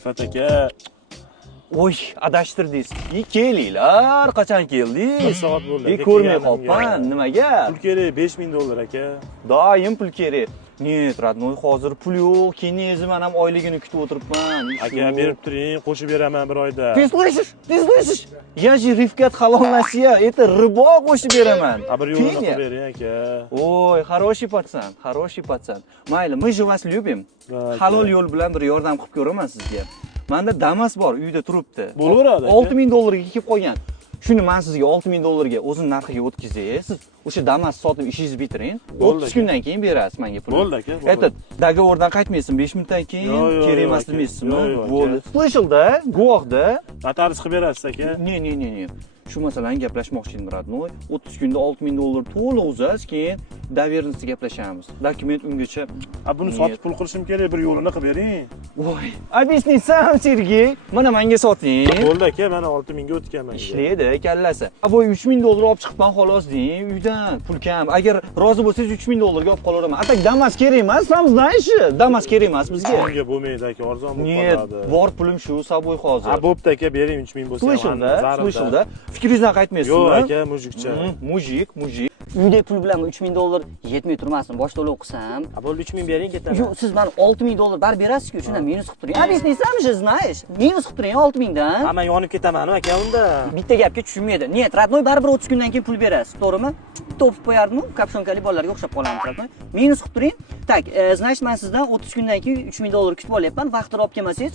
Rifat aka. Oy, adashtirdingiz. Kelinglar, qachon keldingiz? 1 soat bo'ldi. Ko'rmay qolman, nimaga? Pul kerak, 5000 dollar aka. Doim pul kerak. Net, родной, hozir pul yo'q. Keyin men ham oyligini kutib o'tiribman. Aka, berib turing, qo'shib beraman bir oyda. Ты слышишь? Я же Rifkat halollashiya, это ribo qo'shib beraman. Bir yo'lini qilib bering aka. Oy, хороший пацан. Mayli, мы же вас любим. Halol yo'l bilan bir yordam qilib ko'raman sizga. Menda Damas bor, uyda turibdi. Bo'laveradi. 6000 dollarga kelib qolgan. Shuni men sizga 6000 dollarga o'zini narxiga o'tkazay. Siz o'sha Damas sotib ishingizni bitiring. 30 kundan keyin berasiz menga pulni. Bo'ldi aka. Этот договорdan qaytmaysan 5 minutdan keyin kerak emas demaysizmi? Bo'ldi. Слышал-da? Guvohda. Notarius qilib berasiz aka. Ne. Shu masalani gaplashmoqchi edim, родной. 30 kunda 6000 dollar to'liq uzasiz, keyin доверенность gaplashamiz. Dokument ungacha. Buni sotib pul qilishim kerak, bir yo'lini qilib bering. Voy, объясни сам, Sergey. Mana menga soting. Bo'ldi aka, mana 6000 ga o'tganman. Ishlaydi, kallasi. Voy, 3000 dollar olib chiqibman xolos deng, uydan. Pul kam. Agar rozi bo'lsangiz 3000 dollarga olib qolaveraman. Atak Damas kerak emas, ham знаешь, Damas kerak emas bizga. Bunga bo'lmaydi aka, arzon bo'lib qoladi. Bor pulim shu, saboy hozir. Bo'pti aka, bering 3000 bo'lsa. Слышал-da? Fikringizdan qaytmaysizmi? Yo'q aka, mujikcha. Mujik. Uyda pul bilan 3000 dollar yetmay turmasin, bosh to'lov qilsam. Bo'ldi 3000 bering ketaman. Yo'q, siz meni 6000 dollar barib berasiz-ku, shundan minus qilib turing. Объясни сам же, знаешь. Minus qilib turing 6000 dan. Men yonib ketaman aka unda. Bitta gapga tushunmaydi. Net, родной baribir 30 kundan keyin pul berasiz, to'g'rimi? Topib qo'yardim, kapshonkali bolalarga o'xshab qolamiz, родной. Minus qilib turing. Tak, значит, men sizdan 30 kundan keyin 3000 dollar kutib olyapman. Vaqtida olib kelmasangiz,